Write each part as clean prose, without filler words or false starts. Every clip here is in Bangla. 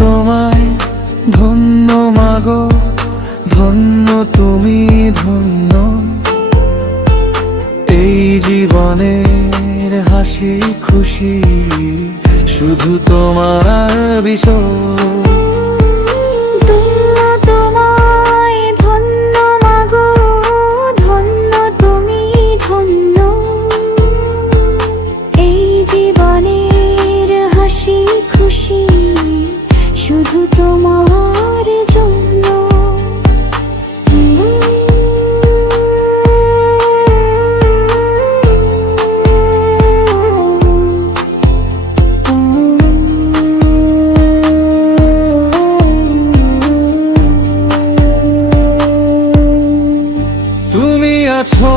তোমায়, ধন্য মাগো, ধন্য তুমি, ধন্য এই জীবনের হাসি খুশি শুধু তোমার বিষয়। শুধু তোমার জন্য। তুমি আছো,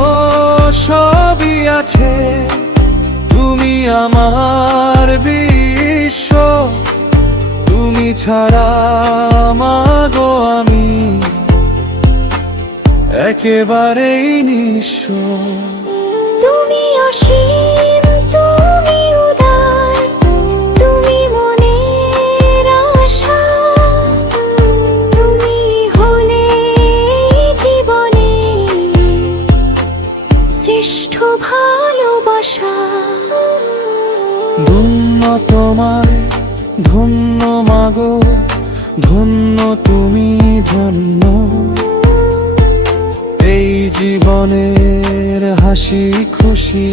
সবই আছে, তুমি আমার বিশ্ব, তুমি ছাড়া মাগো আমি একেবারেই নিঃস্ব। তুমি অসীম, তুমি উদার, তুমি মনের আশা, তুমি হলে জীবনে শ্রেষ্ঠ ভালোবাসা। ধন্য তোমায়, ধন্য মাগো, ধন্য তুমি, ধন্য এই জীবনের হাসি খুশি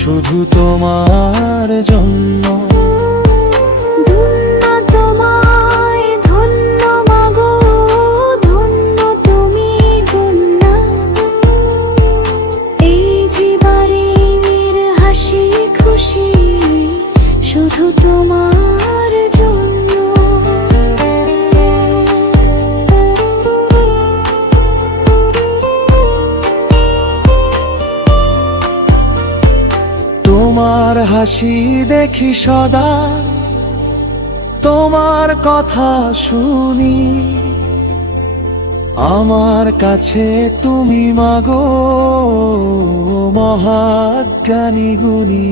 শুধু তোমার জন্য। ধন্য তোমায়, ধন্য মাগো, ধন্য তুমি, ধন্য এই জীবনের হাসি খুশি শুধু তোমার জন্য। তোমার হাসি দেখি সদা, তোমার কথা শুনি, আমার কাছে তুমি মাগো মহাজ্ঞানী গুণী।